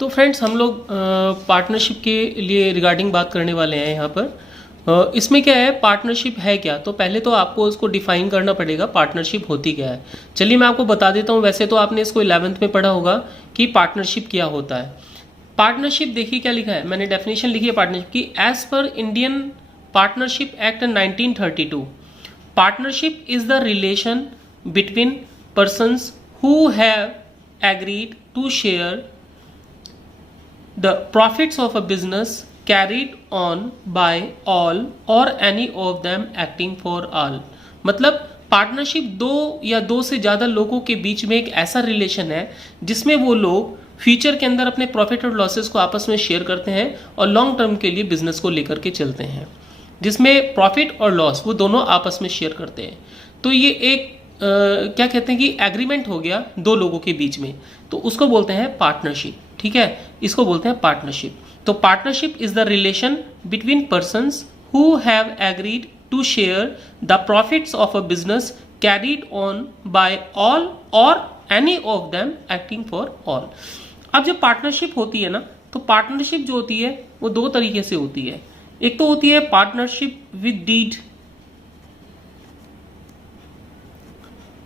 तो फ्रेंड्स हम लोग पार्टनरशिप के लिए रिगार्डिंग बात करने वाले हैं यहाँ पर। इसमें क्या है, पार्टनरशिप है क्या? तो पहले तो आपको उसको डिफाइन करना पड़ेगा, पार्टनरशिप होती क्या है। चलिए मैं आपको बता देता हूँ। वैसे तो आपने इसको 11th में पढ़ा होगा कि पार्टनरशिप क्या होता है। पार्टनरशिप देखिए क्या लिखा है, मैंने डेफिनेशन लिखी है पार्टनरशिप की। As per Indian partnership act 1932, partnership is the relation between persons who have agreed to share the profits of a business carried on by all or any of them acting for all। मतलब partnership दो या दो से ज़्यादा लोगों के बीच में एक ऐसा रिलेशन है जिसमें वो लोग फ्यूचर के अंदर अपने प्रॉफिट और लॉसेस को आपस में शेयर करते हैं और लॉन्ग टर्म के लिए बिजनेस को लेकर के चलते हैं, जिसमें प्रॉफिट और लॉस वो दोनों आपस में शेयर करते हैं। तो ये एक क्या कहते हैं कि एग्रीमेंट हो गया दो लोगों के बीच में, तो उसको बोलते हैं पार्टनरशिप। ठीक है, इसको बोलते हैं पार्टनरशिप। तो partnership is the relation between persons who have agreed to share the profits of a business carried on by all or any of them acting for all. अब जब पार्टनरशिप होती है ना, तो पार्टनरशिप जो होती है वो दो तरीके से होती है। एक तो होती है पार्टनरशिप विद डीड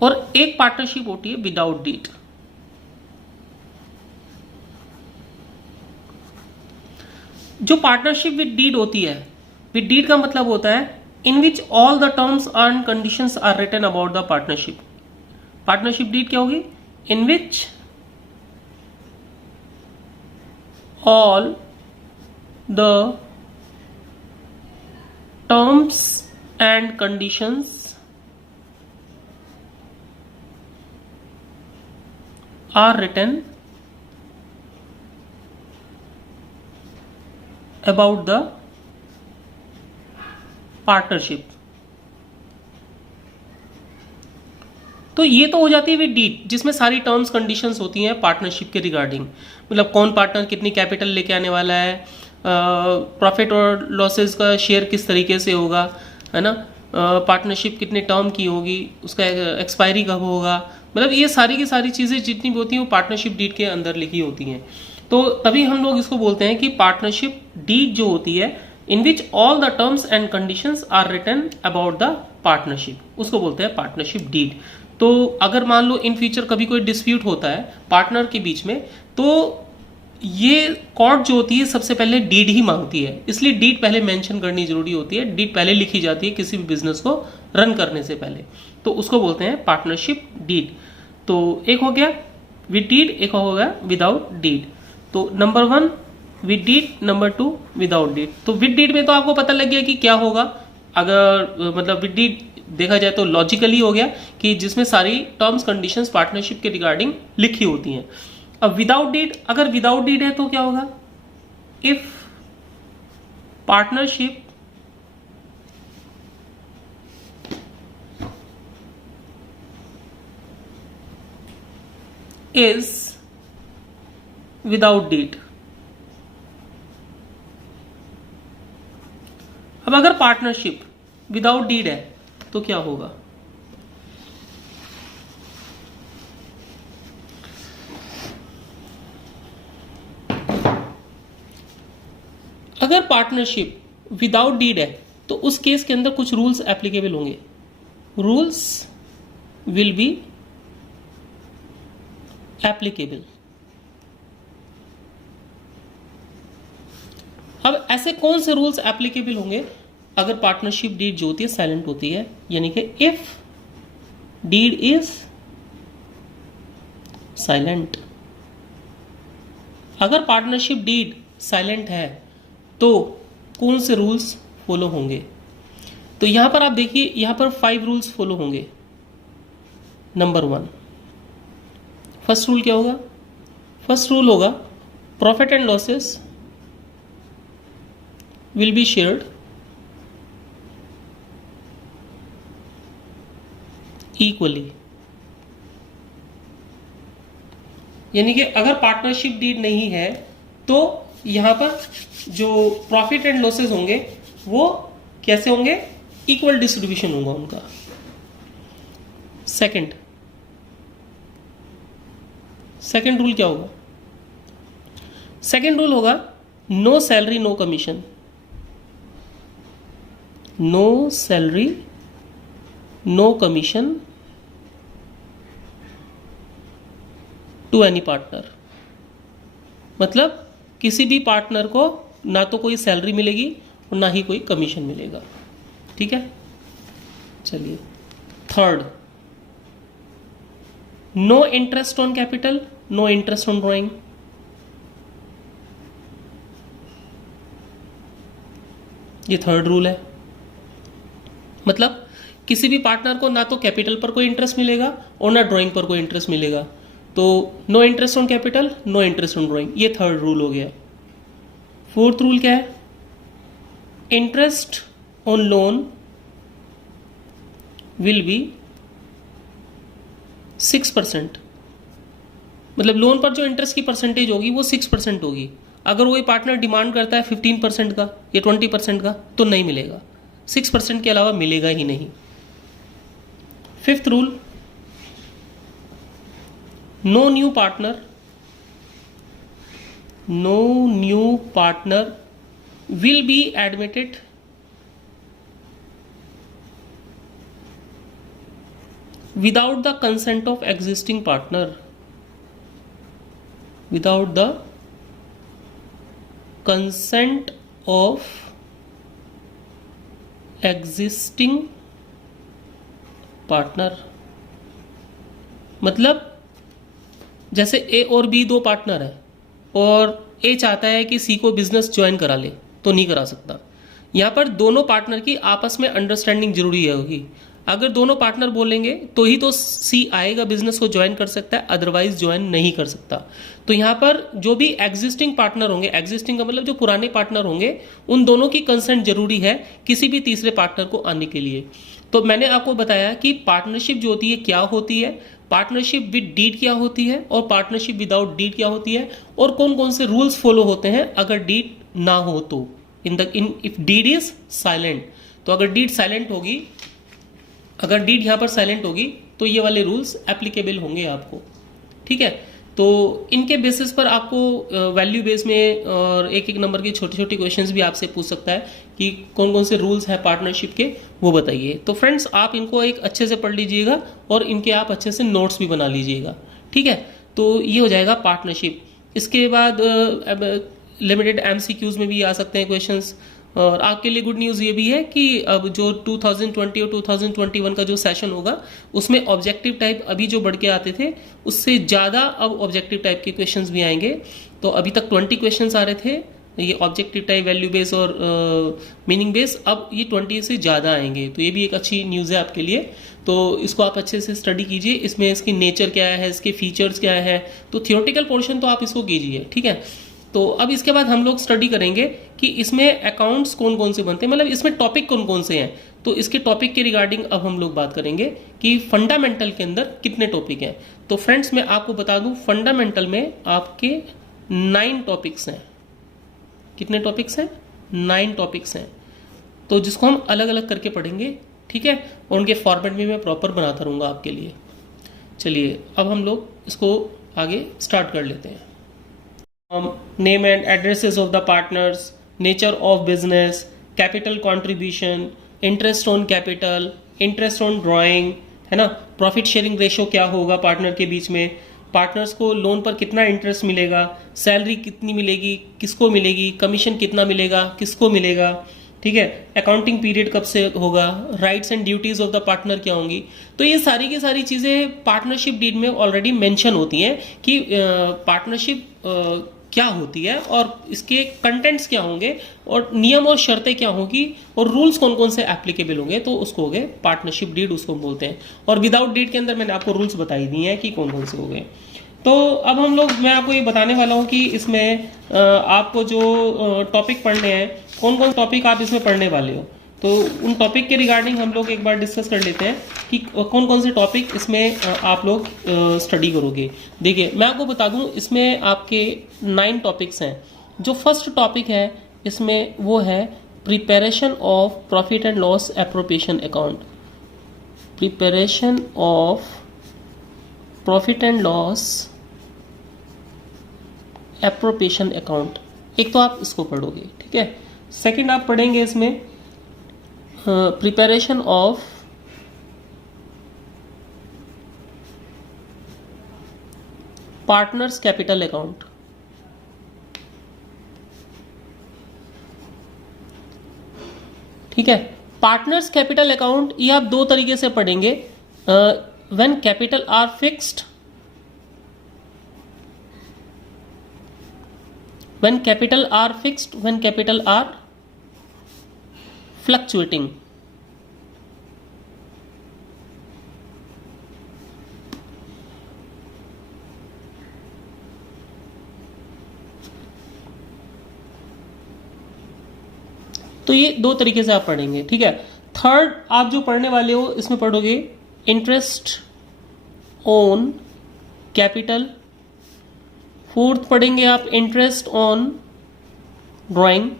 और एक पार्टनरशिप होती है विदाउट डीड। जो पार्टनरशिप विद डीड होती है, विद डीड का मतलब होता है in which all the terms and conditions are written about the partnership. Partnership deed क्या होगी? In which all the terms and conditions are written about the partnership। तो ये तो हो जाती है विद डीड, जिसमें सारी टर्म्स कंडीशंस होती हैं पार्टनरशिप के रिगार्डिंग। मतलब कौन पार्टनर कितनी कैपिटल लेके आने वाला है, प्रॉफिट और लॉसेस का शेयर किस तरीके से होगा, है ना, पार्टनरशिप कितने टर्म की होगी, उसका एक्सपायरी कब होगा। मतलब ये सारी की सारी चीज़ें जितनी भी होती हैं वो पार्टनरशिप डीड के अंदर लिखी होती हैं। तो तभी हम लोग इसको बोलते हैं कि पार्टनरशिप डीड जो होती है in which all the terms and conditions are written about the partnership, उसको बोलते हैं पार्टनरशिप डीड। तो अगर मान लो इन फ्यूचर कभी कोई डिस्प्यूट होता है पार्टनर के बीच में, तो ये कोर्ट जो होती है सबसे पहले डीड ही मांगती है, इसलिए डीड पहले मेंशन करनी जरूरी होती है। डीड पहले लिखी जाती है किसी भी बिजनेस को रन करने से पहले, तो उसको बोलते हैं पार्टनरशिप डीड। तो एक हो गया विद डीड, एक हो गया विदाउट डीड। तो number 1 with deed, number 2 without deed. तो विद डीड में तो आपको पता लग गया कि क्या होगा। अगर मतलब विद डीड देखा जाए तो लॉजिकली हो गया कि जिसमें सारी टर्म्स कंडीशंस पार्टनरशिप के रिगार्डिंग लिखी होती हैं। अब विदाउट डीड, अगर विदाउट डीड है तो क्या होगा? If partnership is without deed. अब अगर पार्टनरशिप विदाउट डीड है तो क्या होगा? अगर पार्टनरशिप विदाउट डीड है तो उस केस के अंदर कुछ रूल्स एप्लीकेबल होंगे। Rules will be applicable. अब ऐसे कौन से रूल्स एप्लीकेबल होंगे अगर पार्टनरशिप डीड जो होती है साइलेंट होती है, यानी कि इफ डीड इज साइलेंट। अगर पार्टनरशिप डीड साइलेंट है तो कौन से रूल्स फॉलो होंगे? तो यहां पर आप देखिए, यहां पर 5 रूल्स फॉलो होंगे। नंबर 1, फर्स्ट रूल क्या होगा? फर्स्ट रूल होगा profit and losses will be shared equally. यानी कि अगर पार्टनरशिप डीड नहीं है तो यहां पर जो प्रॉफिट एंड लॉसेस होंगे वो कैसे होंगे? इक्वल डिस्ट्रीब्यूशन होगा उनका। सेकंड रूल क्या होगा? सेकेंड रूल होगा no salary no commission, no salary no commission to any partner. मतलब किसी भी पार्टनर को ना तो कोई सैलरी मिलेगी और ना ही कोई कमीशन मिलेगा। ठीक है, चलिए third, no interest on capital no interest on drawing. ये थर्ड रूल है। मतलब किसी भी पार्टनर को ना तो कैपिटल पर कोई इंटरेस्ट मिलेगा और ना ड्राइंग पर कोई इंटरेस्ट मिलेगा। तो no interest on capital no interest on drawing, ये थर्ड रूल हो गया। फोर्थ रूल क्या है, interest on loan will be 6%। मतलब लोन पर जो इंटरेस्ट की परसेंटेज होगी वो 6% होगी। अगर कोई पार्टनर डिमांड करता है 15% का या 20% का तो नहीं मिलेगा, 6% के अलावा मिलेगा ही नहीं। Fifth rule, no new partner will be admitted without the consent of existing partner, without the consent of existing partner। मतलब जैसे ए और बी दो पार्टनर है और ए चाहता है कि सी को बिजनेस ज्वाइन करा ले तो नहीं करा सकता। यहाँ पर दोनों पार्टनर की आपस में अंडरस्टैंडिंग जरूरी होगी। अगर दोनों पार्टनर बोलेंगे तो ही तो सी आएगा, बिजनेस को ज्वाइन कर सकता है, अदरवाइज ज्वाइन नहीं कर सकता। तो यहाँ पर जो भी एग्जिस्टिंग पार्टनर होंगे, एग्जिस्टिंग का मतलब जो पुराने पार्टनर होंगे, उन दोनों की कंसेंट जरूरी है किसी भी तीसरे पार्टनर को आने के लिए। तो मैंने आपको बताया कि पार्टनरशिप जो होती है क्या होती है, पार्टनरशिप विद डीड क्या होती है और पार्टनरशिप विदाउट डीड क्या होती है, और कौन कौन से रूल्स फॉलो होते हैं अगर डीड ना हो तो। इफ डीड इज साइलेंट, तो अगर डीड साइलेंट होगी, अगर डीड यहां पर साइलेंट होगी तो ये वाले रूल्स एप्लीकेबल होंगे आपको। ठीक है, तो इनके बेसिस पर आपको वैल्यू बेस में और एक एक नंबर के छोटे छोटे क्वेश्चंस भी आपसे पूछ सकता है कि कौन कौन से रूल्स हैं पार्टनरशिप के, वो बताइए। तो फ्रेंड्स आप इनको एक अच्छे से पढ़ लीजिएगा और इनके आप अच्छे से नोट्स भी बना लीजिएगा। ठीक है, तो ये हो जाएगा पार्टनरशिप। इसके बाद लिमिटेड एमसीक्यूज में भी आ सकते हैं क्वेश्चंस। और आपके लिए गुड न्यूज़ ये भी है कि अब जो 2020 और 2021 का जो सेशन होगा उसमें ऑब्जेक्टिव टाइप अभी जो बढ़ के आते थे उससे ज़्यादा अब ऑब्जेक्टिव टाइप के क्वेश्चंस भी आएंगे। तो अभी तक 20 क्वेश्चंस आ रहे थे, ये ऑब्जेक्टिव टाइप, वैल्यू बेस और मीनिंग बेस, अब ये 20 से ज़्यादा आएंगे। तो ये भी एक अच्छी न्यूज़ है आपके लिए। तो इसको आप अच्छे से स्टडी कीजिए, इसमें इसकी नेचर क्या है, इसके फीचर्स क्या है। तो थियोरेटिकल पोर्शन तो आप इसको कीजिए। ठीक है, तो अब इसके बाद हम लोग स्टडी करेंगे कि इसमें अकाउंट्स कौन कौन से बनते हैं, मतलब इसमें टॉपिक कौन कौन से हैं। तो इसके टॉपिक के रिगार्डिंग अब हम लोग बात करेंगे कि फंडामेंटल के अंदर कितने टॉपिक हैं। तो फ्रेंड्स मैं आपको बता दूं, फंडामेंटल में आपके 9 टॉपिक्स हैं। कितने टॉपिक्स हैं? 9 टॉपिक्स हैं। तो जिसको हम अलग अलग करके पढ़ेंगे। ठीक है, और उनके फॉर्मेट में मैं प्रॉपर बनाता रहूँगा आपके लिए। चलिए अब हम लोग इसको आगे स्टार्ट कर लेते हैं। Name and addresses of the partners, nature of business, capital contribution, interest on capital, interest on drawing, है ना, प्रॉफिट शेयरिंग रेशो क्या होगा पार्टनर के बीच में, पार्टनर्स को लोन पर कितना इंटरेस्ट मिलेगा, सैलरी कितनी मिलेगी, किसको मिलेगी, कमीशन कितना मिलेगा, किसको मिलेगा। ठीक है, अकाउंटिंग पीरियड कब से होगा, rights and duties of the partner क्या होंगी। तो ये सारी की सारी चीज़ें पार्टनरशिप डीड में ऑलरेडी मेंशन होती हैं कि पार्टनरशिप क्या होती है और इसके कंटेंट्स क्या होंगे और नियम और शर्तें क्या होंगी और रूल्स कौन कौन से एप्लीकेबल होंगे। तो उसको हो गए पार्टनरशिप डीड, उसको बोलते हैं। और विदाउट डीड के अंदर मैंने आपको रूल्स बताई दिए हैं कि कौन कौन से हो गए। तो अब हम लोग, मैं आपको ये बताने वाला हूँ कि इसमें आपको जो टॉपिक पढ़ने हैं, कौन कौन टॉपिक आप इसमें पढ़ने वाले हो। तो उन टॉपिक के रिगार्डिंग हम लोग एक बार डिस्कस कर लेते हैं कि कौन कौन से टॉपिक इसमें आप लोग स्टडी करोगे। देखिए मैं आपको बता दूं, इसमें आपके 9 टॉपिक्स हैं। जो फर्स्ट टॉपिक है इसमें वो है preparation of profit and loss appropriation account. Preparation of profit and loss appropriation account, एक तो आप इसको पढ़ोगे, ठीक है। सेकंड आप पढ़ेंगे इसमें preparation of partners capital account, ठीक है। पार्टनर्स कैपिटल अकाउंट ये आप दो तरीके से पढ़ेंगे, when capital R fixed, when capital are fixed, when capital are fluctuating. तो ये दो तरीके से आप पढ़ेंगे, ठीक है। थर्ड आप जो पढ़ने वाले हो इसमें पढ़ोगे इंटरेस्ट ऑन कैपिटल। फोर्थ पढ़ेंगे आप interest on drawing,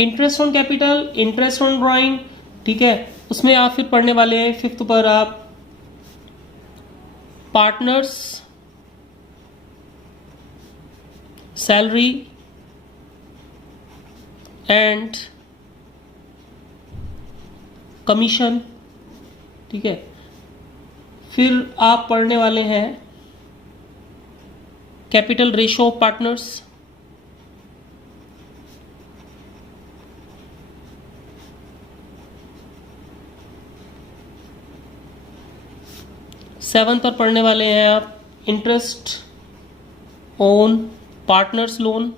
interest on capital, interest on drawing, ठीक है। उसमें आप फिर पढ़ने वाले हैं फिफ्थ पर आप पार्टनर्स सैलरी एंड कमीशन, ठीक है। फिर आप पढ़ने वाले हैं capital ratio of partners, seven पर पढ़ने वाले हैं आप interest on partners loan,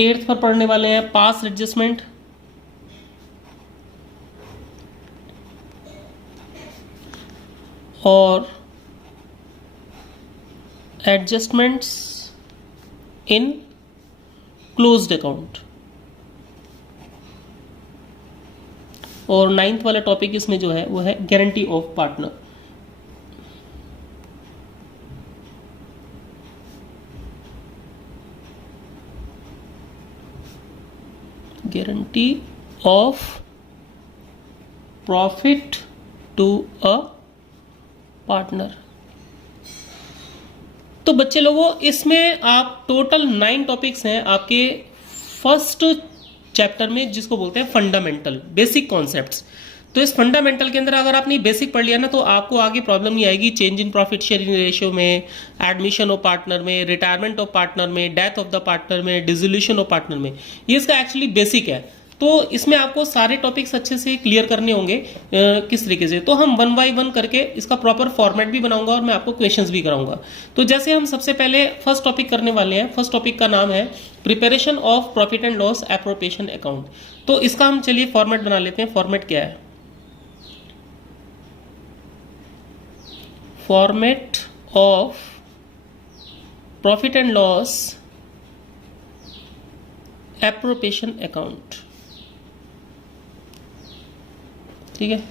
eighth पर पढ़ने वाले हैं पास एडजस्टमेंट, और एडजस्टमेंट्स इन क्लोज्ड अकाउंट। और नाइन्थ वाला टॉपिक इसमें जो है वो है guarantee of partner. Guarantee of profit to a partner. तो बच्चे लोगों इसमें आप टोटल 9 टॉपिक्स हैं आपके फर्स्ट चैप्टर में, जिसको बोलते हैं फंडामेंटल बेसिक कॉन्सेप्ट्स। तो इस फंडामेंटल के अंदर अगर आपने बेसिक पढ़ लिया ना तो आपको आगे प्रॉब्लम नहीं आएगी change in profit sharing ratio में, एडमिशन ऑफ पार्टनर में, रिटायरमेंट ऑफ पार्टनर में, डेथ ऑफ द पार्टनर में, डिसोल्यूशन ऑफ पार्टनर में। ये इसका एक्चुअली बेसिक है। तो इसमें आपको सारे टॉपिक्स अच्छे से क्लियर करने होंगे किस तरीके से। तो हम 1 बाय 1 करके इसका प्रॉपर फॉर्मेट भी बनाऊंगा और मैं आपको क्वेश्चंस भी कराऊंगा। तो जैसे हम सबसे पहले फर्स्ट टॉपिक करने वाले हैं, फर्स्ट टॉपिक का नाम है preparation of profit and loss appropriation account. तो इसका हम चलिए फॉर्मेट बना लेते हैं। फॉर्मेट क्या है? Format of profit and loss appropriation account, ठीक है।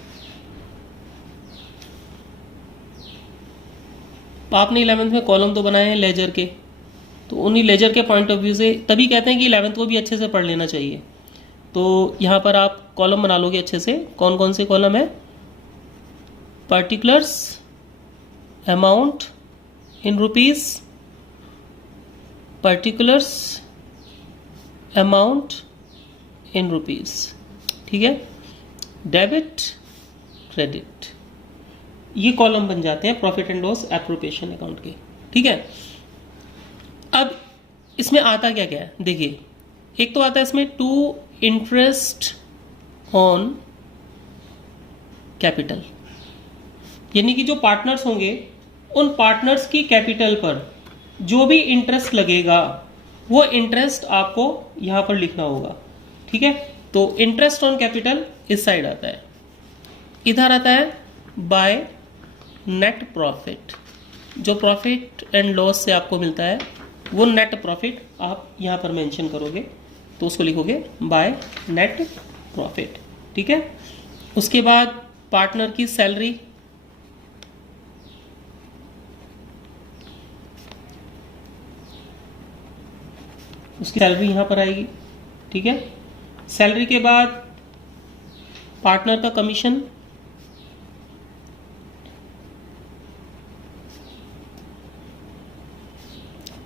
आपने 11th में कॉलम तो बनाए हैं लेजर के, तो उन्हीं लेजर के पॉइंट ऑफ व्यू से तभी कहते हैं कि 11th को भी अच्छे से पढ़ लेना चाहिए। तो यहाँ पर आप कॉलम बना लोगे अच्छे से। कौन कौन से कॉलम है? Particulars, amount in rupees, particulars amount in rupees, ठीक है। डेबिट, क्रेडिट, ये कॉलम बन जाते हैं profit and loss appropriation account के, ठीक है। अब इसमें आता क्या क्या है देखिए। एक तो आता है इसमें टू इंटरेस्ट ऑन कैपिटल, यानी कि जो पार्टनर्स होंगे उन पार्टनर्स की कैपिटल पर जो भी इंटरेस्ट लगेगा वो इंटरेस्ट आपको यहां पर लिखना होगा, ठीक है। तो इंटरेस्ट ऑन कैपिटल इस साइड आता है, इधर आता है बाय नेट प्रॉफिट। जो प्रॉफिट एंड लॉस से आपको मिलता है वो नेट प्रॉफिट आप यहां पर मेंशन करोगे, तो उसको लिखोगे बाय नेट प्रॉफिट, ठीक है। उसके बाद पार्टनर की सैलरी, उसकी सैलरी यहां पर आएगी, ठीक है। सैलरी के बाद पार्टनर का कमीशन,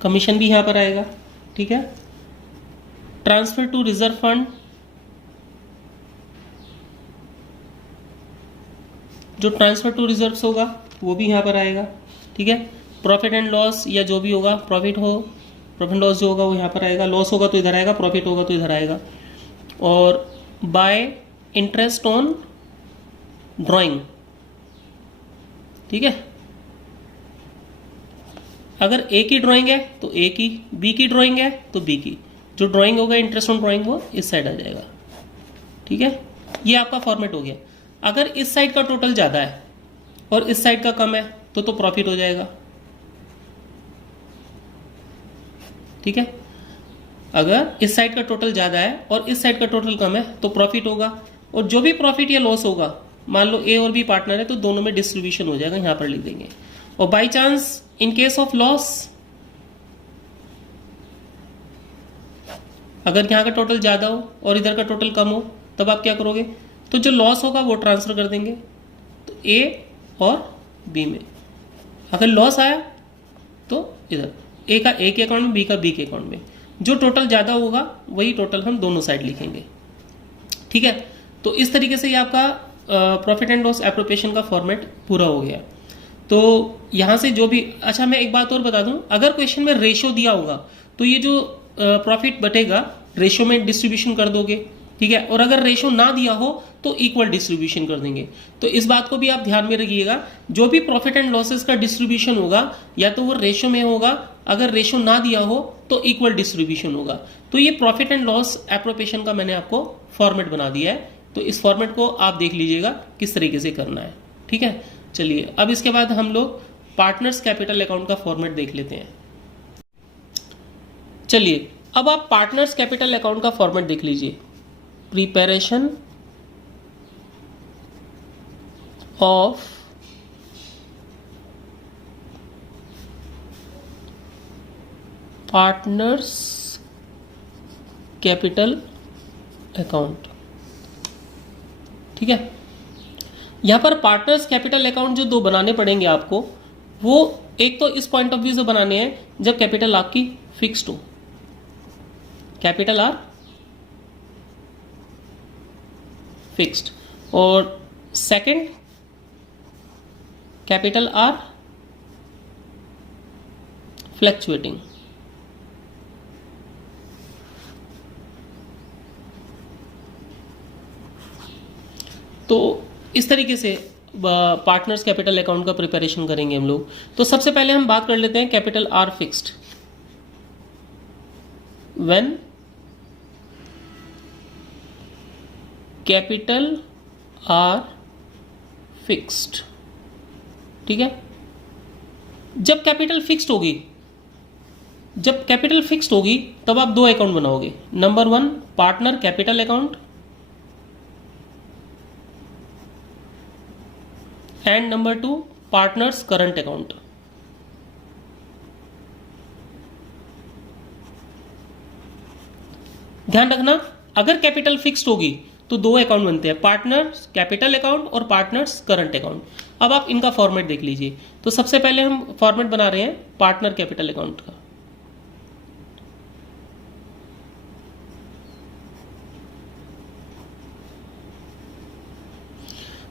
कमीशन भी यहाँ पर आएगा, ठीक है। ट्रांसफर टू रिजर्व फंड, जो ट्रांसफर टू रिजर्व्स होगा वो भी यहाँ पर आएगा, ठीक है। प्रॉफिट एंड लॉस या जो भी होगा, प्रॉफिट लॉस जो होगा वो यहाँ पर आएगा, लॉस होगा तो इधर आएगा, प्रॉफिट होगा तो इधर आएगा। और बाय इंटरेस्ट ऑन ड्राइंग, ठीक है। अगर ए की ड्राइंग है तो ए की, बी की ड्राइंग है तो बी की, जो ड्राइंग होगा इंटरेस्ट ऑन ड्राइंग वो इस साइड आ जाएगा, ठीक है। ये आपका फॉर्मेट हो गया। अगर इस साइड का टोटल ज़्यादा है और इस साइड का कम है तो प्रॉफिट हो जाएगा, ठीक है। अगर इस साइड का टोटल ज़्यादा है और इस साइड का टोटल कम है तो प्रॉफिट होगा। और जो भी प्रॉफिट या लॉस होगा, मान लो ए और बी पार्टनर है तो दोनों में डिस्ट्रीब्यूशन हो जाएगा, यहाँ पर लिख देंगे। और by chance in case of loss, अगर यहाँ का टोटल ज़्यादा हो और इधर का टोटल कम हो तब आप क्या करोगे, तो जो लॉस होगा वो ट्रांसफर कर देंगे तो ए और बी में। अगर लॉस आया तो इधर ए का ए के अकाउंट में, बी का बी के अकाउंट में। जो टोटल ज़्यादा होगा वही टोटल हम दोनों साइड लिखेंगे, ठीक है। तो इस तरीके से ये आपका प्रॉफिट एंड लॉस एप्रोप्रिएशन का फॉर्मेट पूरा हो गया। तो यहाँ से जो भी, अच्छा मैं एक बात और बता दूँ, अगर क्वेश्चन में रेशो दिया होगा तो ये जो प्रॉफिट बटेगा रेशो में डिस्ट्रीब्यूशन कर दोगे, ठीक है। और अगर रेशो ना दिया हो तो इक्वल डिस्ट्रीब्यूशन कर देंगे। तो इस बात को भी आप ध्यान में रखिएगा, जो भी प्रॉफिट एंड लॉसेस का डिस्ट्रीब्यूशन होगा या तो वो रेशो में होगा, अगर रेशो ना दिया हो तो इक्वल डिस्ट्रीब्यूशन होगा। तो ये प्रॉफिट एंड लॉस एप्रोप्रिएशन का मैंने आपको फॉर्मेट बना दिया है, तो इस फॉर्मेट को आप देख लीजिएगा किस तरीके से करना है, ठीक है। चलिए अब इसके बाद हम लोग पार्टनर्स कैपिटल अकाउंट का फॉर्मेट देख लेते हैं। चलिए अब आप पार्टनर्स कैपिटल अकाउंट का फॉर्मेट देख लीजिए। Preparation of partners capital account, ठीक है। यहां पर पार्टनर्स कैपिटल अकाउंट जो दो बनाने पड़ेंगे आपको, वो एक तो इस पॉइंट ऑफ व्यू से बनाने हैं जब कैपिटल आपकी फिक्स्ड हो, कैपिटल आर फिक्स्ड, और सेकंड कैपिटल आर फ्लक्चुएटिंग। तो इस तरीके से पार्टनर्स कैपिटल अकाउंट का प्रिपरेशन करेंगे हम लोग। तो सबसे पहले हम बात कर लेते हैं capital R fixed. When capital R fixed, ठीक है। जब कैपिटल फिक्स्ड होगी तब आप दो अकाउंट बनाओगे। Number 1 partner capital account and number 2 partners current account. ध्यान रखना, अगर कैपिटल फिक्स्ड होगी तो दो अकाउंट बनते हैं, पार्टनर्स कैपिटल अकाउंट और पार्टनर्स करंट अकाउंट। अब आप इनका फॉर्मेट देख लीजिए। तो सबसे पहले हम फॉर्मेट बना रहे हैं पार्टनर कैपिटल अकाउंट का।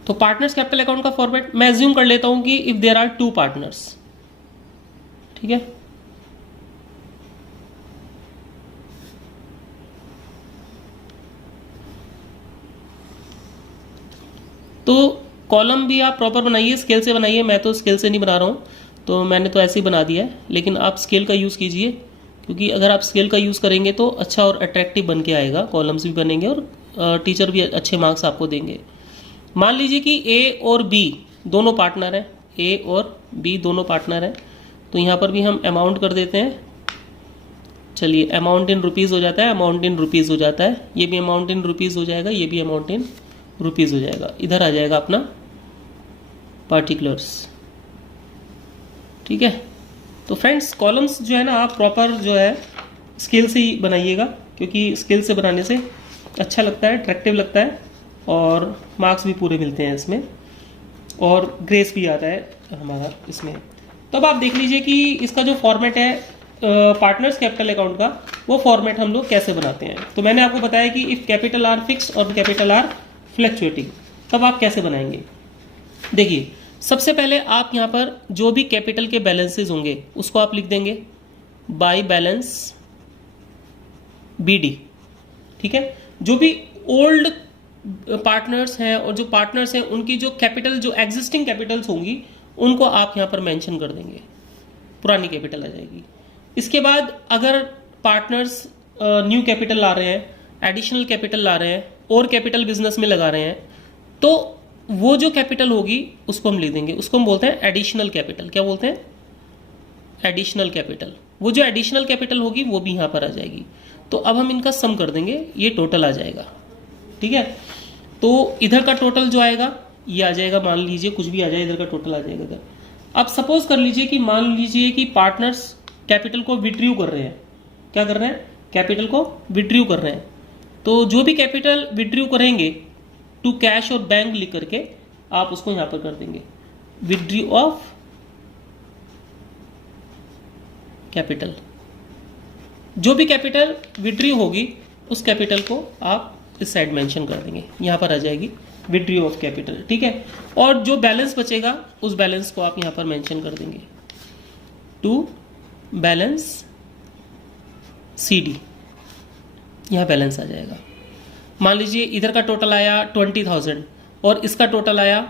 तो पार्टनर्स कैपिटल अकाउंट का फॉर्मेट मैं एज्यूम कर लेता हूं कि इफ देयर आर 2 पार्टनर्स, ठीक है। तो कॉलम भी आप प्रॉपर बनाइए, स्केल से बनाइए। मैं तो स्केल से नहीं बना रहा हूँ, तो मैंने तो ऐसे ही बना दिया है, लेकिन आप स्केल का यूज़ कीजिए, क्योंकि अगर आप स्केल का यूज़ करेंगे तो अच्छा और अट्रैक्टिव बन के आएगा, कॉलम्स भी बनेंगे और टीचर भी अच्छे मार्क्स आपको देंगे। मान लीजिए कि ए और बी दोनों पार्टनर हैं, ए और बी दोनों पार्टनर हैं, तो यहाँ पर भी हम अमाउंट कर देते हैं। चलिए अमाउंट इन रुपीज़ हो जाता है, अमाउंट इन रुपीज़ हो जाता है, ये भी अमाउंट इन रुपीज़ हो जाएगा, ये भी अमाउंट इन रुपीज़ हो जाएगा। इधर आ जाएगा अपना पार्टिकुलर्स, ठीक है। तो फ्रेंड्स कॉलम्स जो है ना आप प्रॉपर जो है स्केल से ही बनाइएगा, क्योंकि स्केल से बनाने से अच्छा लगता है, अट्रैक्टिव लगता है और मार्क्स भी पूरे मिलते हैं इसमें, और ग्रेस भी आता है हमारा इसमें। तो अब आप देख लीजिए कि इसका जो फॉर्मेट है पार्टनर्स कैपिटल अकाउंट का वो फॉर्मेट हम लोग कैसे बनाते हैं। तो मैंने आपको बताया कि इफ कैपिटल आर फिक्स और कैपिटल आर फ्लक्चुएटिंग, तब आप कैसे बनाएंगे। देखिए सबसे पहले आप यहाँ पर जो भी कैपिटल के बैलेंसेस होंगे उसको आप लिख देंगे बाय बैलेंस BD, ठीक है। जो भी ओल्ड पार्टनर्स हैं और जो पार्टनर्स हैं उनकी जो कैपिटल, जो एग्जिस्टिंग कैपिटल्स होंगी उनको आप यहाँ पर मेंशन कर देंगे, पुरानी कैपिटल आ जाएगी। इसके बाद अगर पार्टनर्स न्यू कैपिटल ला रहे हैं, एडिशनल कैपिटल ला रहे हैं और कैपिटल बिजनेस में लगा रहे हैं, तो वो जो कैपिटल होगी उसको हम लिख देंगे, उसको हम बोलते हैं एडिशनल कैपिटल। क्या बोलते हैं? Additional capital. वो जो एडिशनल कैपिटल होगी वो भी यहाँ पर आ जाएगी। तो अब हम इनका सम कर देंगे, ये टोटल आ जाएगा, ठीक है। तो इधर का टोटल जो आएगा ये आ जाएगा, मान लीजिए कुछ भी आ जाए, इधर का टोटल आ जाएगा इधर। अब सपोज कर लीजिए कि मान लीजिए कि पार्टनर्स कैपिटल को विड्रू कर रहे हैं। क्या कर रहे हैं? कैपिटल को विड्रू कर रहे हैं। तो जो भी कैपिटल विड्रू करेंगे टू कैश और बैंक लिख करके आप उसको यहां पर कर देंगे, विड्रू ऑफ कैपिटल। जो भी कैपिटल विड्रू होगी उस कैपिटल को आप इस साइड मेंशन कर देंगे, यहां पर आ जाएगी विड्रू ऑफ कैपिटल, ठीक है। और जो बैलेंस बचेगा उस बैलेंस को आप यहां पर मेंशन कर देंगे टू बैलेंस CD, यहां बैलेंस आ जाएगा। मान लीजिए इधर का टोटल आया 20,000 और इसका टोटल आया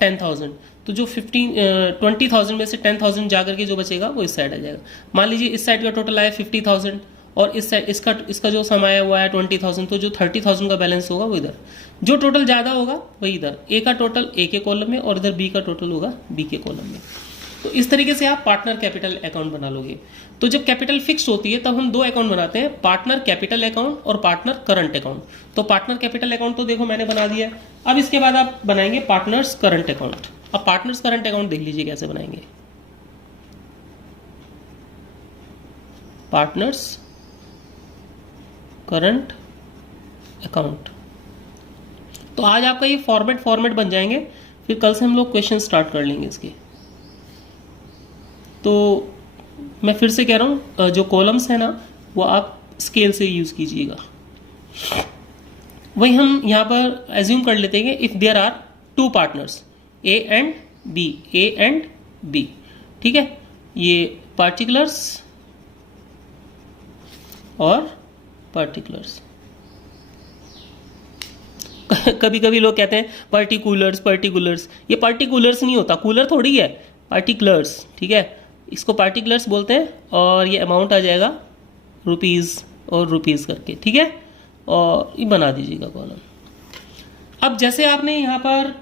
10,000, तो जो 20,000 में से 10,000 जाकर के जो बचेगा वो इस साइड आ जाएगा। मान लीजिए इस साइड का टोटल आया 50,000 और इस साइड इसका जो सम आया हुआ है 20,000, तो जो 30,000 का बैलेंस होगा वो इधर। जो टोटल ज़्यादा होगा वही इधर, A का टोटल A के कॉलम में और इधर B का टोटल होगा B के कॉलम में। तो इस तरीके से आप पार्टनर कैपिटल अकाउंट बना लोगे। तो जब कैपिटल फिक्स होती है तब हम दो अकाउंट बनाते हैं, पार्टनर कैपिटल अकाउंट और पार्टनर करंट अकाउंट। तो पार्टनर कैपिटल अकाउंट तो देखो मैंने बना दिया। अब इसके बाद आप बनाएंगे पार्टनर्स करंट अकाउंट। अब पार्टनर्स करंट अकाउंट देख लीजिए कैसे बनाएंगे। पार्टनर्स करंट अकाउंट, तो आज आपका ये फॉर्मेट बन जाएंगे, फिर कल से हम लोग क्वेश्चन स्टार्ट कर लेंगे इसके। तो मैं फिर से कह रहा हूँ, जो कॉलम्स है ना वो आप स्केल से यूज कीजिएगा। वही हम यहाँ पर एज्यूम कर लेते हैं if there are two partners A and B, ठीक है। ये पार्टिकुलर्स और पार्टिकुलर्स। कभी कभी लोग कहते हैं पर्टिकुलर्स, ये पार्टिकुलर्स नहीं होता, कूलर थोड़ी है, पार्टिकुलर्स, ठीक है। इसको पार्टिकुलर्स बोलते हैं और ये अमाउंट आ जाएगा रुपीज़ और रुपीज़ करके, ठीक है। और ये बना दीजिएगा कॉलम। अब जैसे आपने यहाँ पर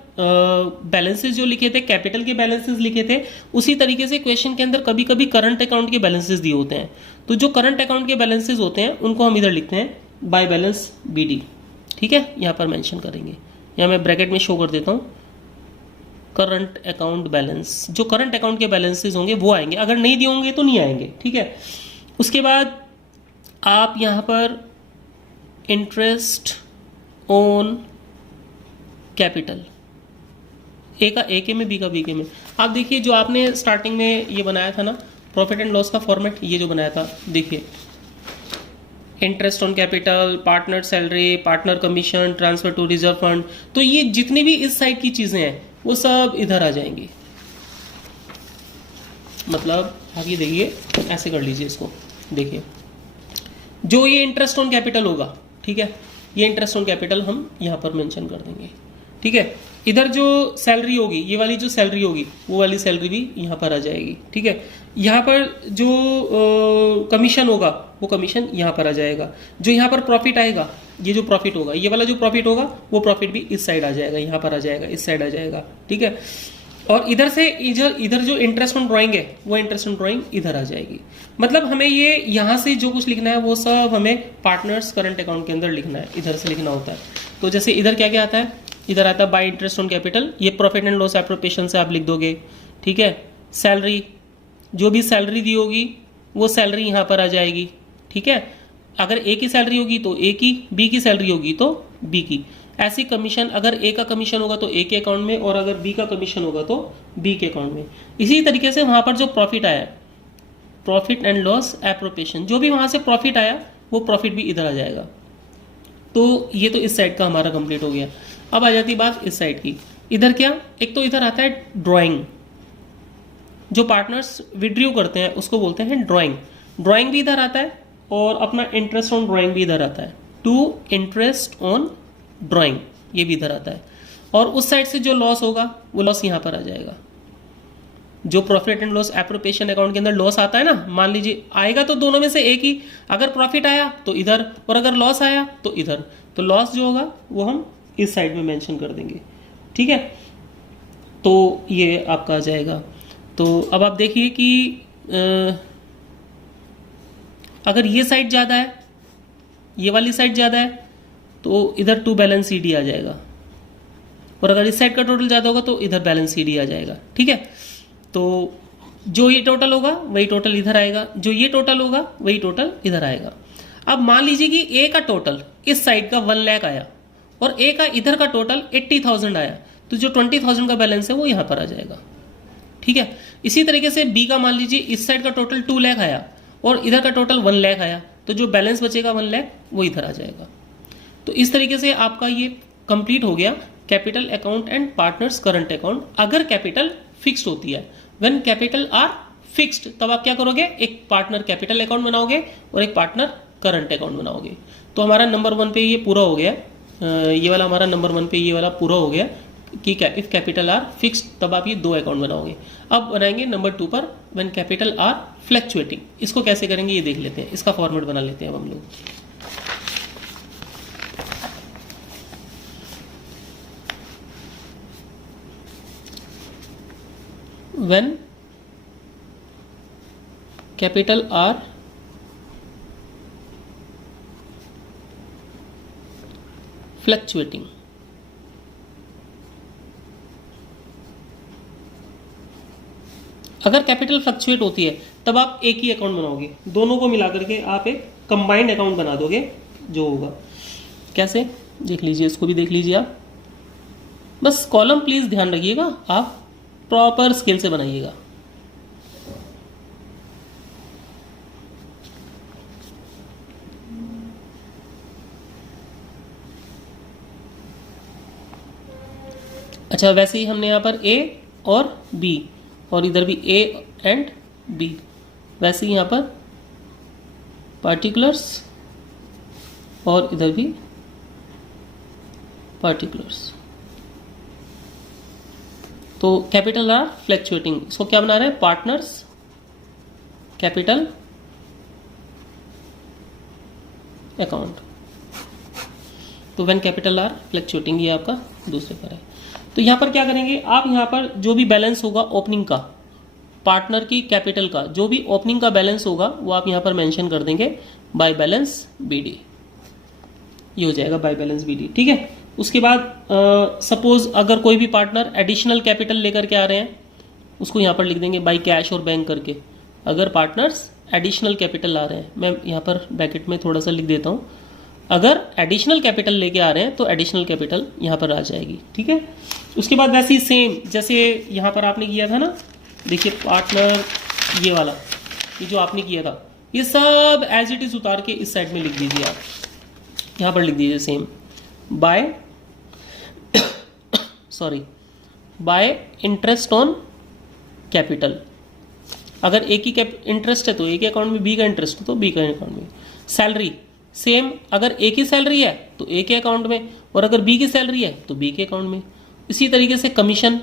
बैलेंसेस जो लिखे थे, कैपिटल के बैलेंसेस लिखे थे, उसी तरीके से क्वेश्चन के अंदर कभी कभी करंट अकाउंट के बैलेंसेस दिए होते हैं। तो जो करंट अकाउंट के बैलेंसेस होते हैं उनको हम इधर लिखते हैं बाय बैलेंस BD, ठीक है। यहाँ पर मेंशन करेंगे, यहाँ मैं ब्रैकेट में शो कर देता हूँ करंट अकाउंट बैलेंस। जो करंट अकाउंट के बैलेंसेस होंगे वो आएंगे, अगर नहीं दिए होंगे तो नहीं आएंगे, ठीक है। उसके बाद आप यहाँ पर इंटरेस्ट ऑन कैपिटल, ए का ए के में, बी का बी के में। आप देखिए जो आपने स्टार्टिंग में ये बनाया था ना प्रॉफिट एंड लॉस का फॉर्मेट, ये जो बनाया था, देखिए interest on capital, partner salary, partner commission, transfer to reserve fund, तो ये जितनी भी इस साइड की चीजें हैं वो सब इधर आ जाएंगी। मतलब आगे देखिए, ऐसे कर लीजिए इसको, देखिए जो ये इंटरेस्ट ऑन कैपिटल होगा, ठीक है, ये इंटरेस्ट ऑन कैपिटल हम यहाँ पर मेंशन कर देंगे, ठीक है। इधर जो सैलरी होगी, ये वाली जो सैलरी होगी वो वाली सैलरी भी यहाँ पर आ जाएगी, ठीक है। यहाँ पर जो कमीशन होगा वो कमीशन यहाँ पर आ जाएगा। जो यहाँ पर प्रॉफिट आएगा, ये जो प्रॉफिट होगा, ये वाला जो प्रॉफिट होगा वो प्रॉफिट भी इस साइड आ जाएगा, यहाँ पर आ जाएगा, इस साइड आ जाएगा, ठीक है। और इधर से इधर जो इंटरेस्ट ऑन ड्राइंग है वो इंटरेस्ट ऑन ड्राइंग इधर आ जाएगी। मतलब हमें ये यहाँ से जो कुछ लिखना है वो सब हमें पार्टनर्स करंट अकाउंट के अंदर लिखना है, इधर से लिखना होता है। तो जैसे इधर क्या क्या आता है, इधर आता है बाय इंटरेस्ट ऑन कैपिटल, ये प्रॉफिट एंड लॉस एप्रोप्रिएशन से आप लिख दोगे, ठीक है। सैलरी, जो भी सैलरी दी होगी वो सैलरी यहाँ पर आ जाएगी, ठीक है। अगर ए की सैलरी होगी तो ए की, बी की सैलरी होगी तो बी की। ऐसी कमीशन, अगर ए का कमीशन होगा तो ए के अकाउंट में, और अगर बी का कमीशन होगा तो बी के अकाउंट में। इसी तरीके से वहां पर जो प्रॉफिट आया प्रॉफिट एंड लॉस एप्रोप्रिएशन, जो भी वहाँ से प्रॉफिट आया वो प्रॉफिट भी इधर आ जाएगा। तो ये तो इस साइड का हमारा कंप्लीट हो गया। अब आ जाती बात इस साइड की। इधर क्या, एक तो इधर आता है ड्राइंग, जो पार्टनर्स विड्रू करते हैं उसको बोलते हैं ड्राइंग। ड्राइंग भी इधर आता है और अपना इंटरेस्ट ऑन ड्राइंग भी इधर आता है, टू इंटरेस्ट ऑन ड्राइंग ये भी इधर आता है। और उस साइड से जो लॉस होगा वो लॉस यहाँ पर आ जाएगा। जो profit and loss appropriation account के अंदर लॉस आता है ना, मान लीजिए आएगा तो दोनों में से एक ही, अगर प्रॉफिट आया तो इधर और अगर लॉस आया तो इधर, तो लॉस जो होगा वो हम इस साइड में मेंशन कर देंगे, ठीक है। तो ये आपका आ जाएगा। तो अब आप देखिए कि अगर ये साइड ज़्यादा है, ये वाली साइड ज़्यादा है, तो इधर टू बैलेंस सी डी आ जाएगा, और अगर इस साइड का टोटल ज़्यादा होगा तो इधर बैलेंस सी डी आ जाएगा, ठीक है। तो जो ये टोटल होगा वही टोटल इधर आएगा, जो ये टोटल होगा वही टोटल इधर आएगा। अब मान लीजिए कि ए का टोटल इस साइड का 1 लाख आया और ए का इधर का टोटल 80,000 आया, तो जो 20,000 का बैलेंस है वो यहाँ पर आ जाएगा, ठीक है। इसी तरीके से बी का मान लीजिए इस साइड का टोटल 2 लाख आया और इधर का टोटल 1 लाख आया, तो जो बैलेंस बचेगा 1 लाख वो इधर आ जाएगा। तो इस तरीके से आपका ये कंप्लीट हो गया capital account and partners current account, अगर कैपिटल फिक्स्ड होती है। व्हेन कैपिटल आर फिक्स्ड तब आप क्या करोगे, एक पार्टनर कैपिटल अकाउंट बनाओगे और एक पार्टनर करंट अकाउंट बनाओगे। तो हमारा नंबर 1 पे ये पूरा हो गया, ये वाला हमारा नंबर 1 पे ये वाला पूरा हो गया कि इफ कैपिटल आर फिक्स्ड तब आप ये 2 अकाउंट बनाओगे। अब बनाएंगे नंबर 2 पर, व्हेन कैपिटल आर फ्लक्चुएटिंग। इसको कैसे करेंगे ये देख लेते हैं, इसका फॉर्मेट बना लेते हैं अब हम लोग। when capital R fluctuating, अगर कैपिटल फ्लक्चुएट होती है तब आप एक ही अकाउंट बनाओगे, दोनों को मिलाकर के आप एक कंबाइंड अकाउंट बना दोगे। जो होगा कैसे देख लीजिए, इसको भी देख लीजिए आप, बस कॉलम प्लीज ध्यान रखिएगा, आप प्रॉपर स्केल से बनाइएगा। अच्छा, वैसे ही हमने यहां पर ए और बी और इधर भी ए एंड बी, वैसे ही यहां पर पार्टिकुलर्स और इधर भी पार्टिकुलर्स। तो कैपिटल आर फ्लक्चुएटिंग, इसको क्या बना रहे हैं, पार्टनर्स कैपिटल अकाउंट। तो व्हेन कैपिटल आर फ्लक्चुएटिंग ये आपका दूसरे पर है। तो यहां पर क्या करेंगे आप, यहां पर जो भी बैलेंस होगा ओपनिंग का, पार्टनर की कैपिटल का जो भी ओपनिंग का बैलेंस होगा वो आप यहां पर मेंशन कर देंगे बाय बैलेंस बीडी, ये हो जाएगा बाय बैलेंस बीडी, ठीक है। उसके बाद सपोज अगर कोई भी पार्टनर एडिशनल कैपिटल लेकर के आ रहे हैं, उसको यहाँ पर लिख देंगे बाई कैश और बैंक करके। अगर पार्टनर्स एडिशनल कैपिटल ला रहे हैं, मैं यहाँ पर ब्रैकेट में थोड़ा सा लिख देता हूँ, अगर एडिशनल कैपिटल लेके आ रहे हैं तो एडिशनल कैपिटल यहाँ पर आ जाएगी, ठीक है। उसके बाद वैसे ही सेम जैसे यहाँ पर आपने किया था ना, देखिए पार्टनर ये वाला, ये जो आपने किया था ये सब एज इट इज उतार के इस साइड में लिख दीजिए, आप यहाँ पर लिख दीजिए same by by interest on capital. अगर एक ही इंटरेस्ट है तो एक अकाउंट में, बी का इंटरेस्ट है तो बी का अकाउंट में। सैलरी सेम, अगर एक ही सैलरी है तो एक ही अकाउंट में, और अगर बी की सैलरी है तो बी के अकाउंट में। इसी तरीके से कमीशन,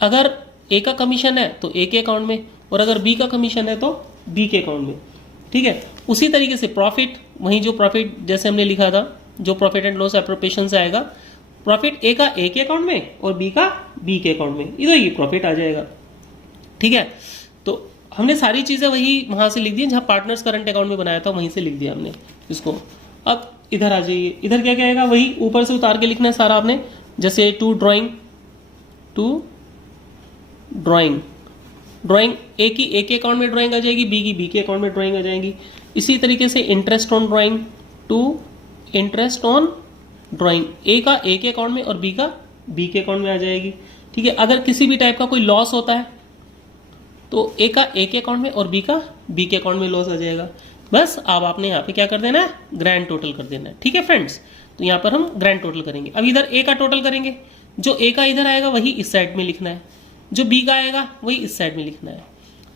अगर ए का कमीशन है तो ए के अकाउंट में, और अगर बी का कमीशन है तो बी के अकाउंट में, ठीक है। उसी तरीके से प्रॉफिट, वहीं जो प्रॉफिट जैसे हमने लिखा था, जो प्रॉफिट एंड लॉस एप्रोप्रिएशन से आएगा, प्रॉफिट ए का ए के अकाउंट में और बी का बी के अकाउंट में, इधर ये प्रॉफिट आ जाएगा, ठीक है। तो हमने सारी चीजें वही वहां से लिख दी जहां पार्टनर्स करंट अकाउंट में बनाया था, वहीं से लिख दिया हमने इसको। अब इधर आ जाइए, इधर क्या क्या आएगा, वही ऊपर से उतार के लिखना है सारा आपने, जैसे टू ड्राइंग ए की ए के अकाउंट में ड्राइंग आ जाएगी, बी की बी के अकाउंट में ड्राइंग आ जाएगी। इसी तरीके से interest on drawing to interest on drawing, A का ए के अकाउंट में और बी का बी के अकाउंट में आ जाएगी, ठीक है। अगर किसी भी टाइप का कोई लॉस होता है तो ए का ए के अकाउंट में और बी का बी के अकाउंट में लॉस आ जाएगा। बस अब आपने यहाँ पे क्या कर देना है, ग्रैंड टोटल कर देना है। ठीक है फ्रेंड्स, तो यहाँ पर हम ग्रैंड टोटल करेंगे। अब इधर ए का टोटल करेंगे, जो ए का इधर आएगा वही इस साइड में लिखना है, जो बी का आएगा वही इस साइड में लिखना है।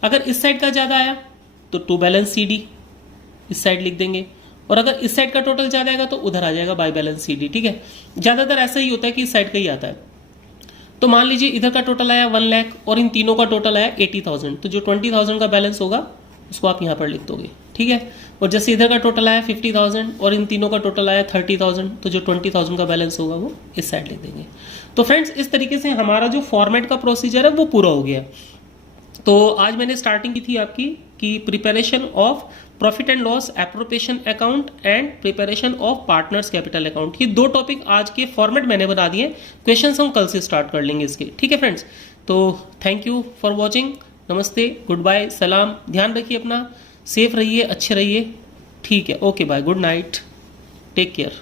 अगर इस साइड का ज़्यादा आया तो टू बैलेंस सी डी इस साइड लिख देंगे, और अगर इस साइड का टोटल ज़्यादा आएगा तो उधर आ जाएगा बाय बैलेंस सी डी। ठीक है, ज़्यादातर ऐसा ही होता है कि इस साइड का ही आता है। तो मान लीजिए इधर का टोटल आया 1 लाख और इन तीनों का टोटल आया 80,000, तो जो 20,000 का बैलेंस होगा उसको आप यहाँ पर लिख दोगे। ठीक है, और जैसे इधर का टोटल आया 50,000 और इन तीनों का टोटल आया 30,000, तो जो 20,000 का बैलेंस होगा वो इस साइड लिख देंगे। तो फ्रेंड्स, इस तरीके से हमारा जो फॉर्मेट का प्रोसीजर है वो पूरा हो गया। तो आज मैंने स्टार्टिंग की थी आपकी कि preparation of profit and loss appropriation account and preparation of partners capital account. ये 2 टॉपिक आज के फॉर्मेट मैंने बना दिए। क्वेश्चंस हम कल से स्टार्ट कर लेंगे इसके। ठीक है फ्रेंड्स, तो थैंक यू फॉर वॉचिंग। नमस्ते, गुड बाय, सलाम। ध्यान रखिए अपना, सेफ रहिए, अच्छे रहिए। ठीक है, okay bye, good night, take care.